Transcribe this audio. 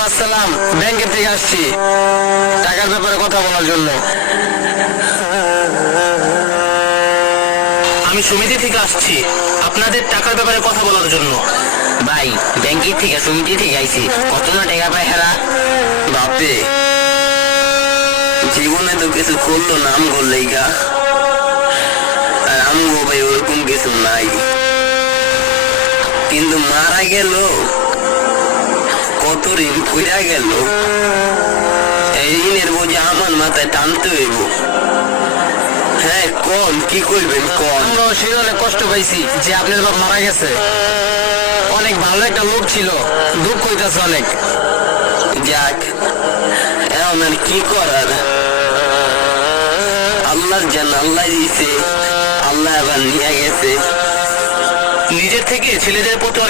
আসসালাম। ব্যাংকের থেকে আসছি। টাকার ব্যাপারে কথা বলার জন্য। আমি সমিতি থেকে আসছি। আপনাদের টাকার ব্যাপারে কথা বলার জন্য। ভাই ব্যাংকের থেকে সমিতি থেকে আইছি। কত না টাকা পাই হেরা? বাপে জীবনে তো কিছু করল না আমগো লেগা। আর আমগো ভাই ওরকম কিছু নাই। কিন্তু মারা গেল। কত ঋণ গেল। এই ঋণের বোঝা আমার মাথায় টানতে হইব। হ্যাঁ কোন? কি করবেন কোন? আমরা সেই অনেক কষ্ট পাইছি যে আপনার বাপ মারা গেছে। অনেক ভালো একটা লোক ছিল দুঃখ হইতেছে অনেক। যাক এখন আর কি করার? আল্লাহর জান আল্লাহ দিছে আল্লাহ আবার নিয়ে গেছে। নিজের থেকে ছেলেদের প্রতি অনেক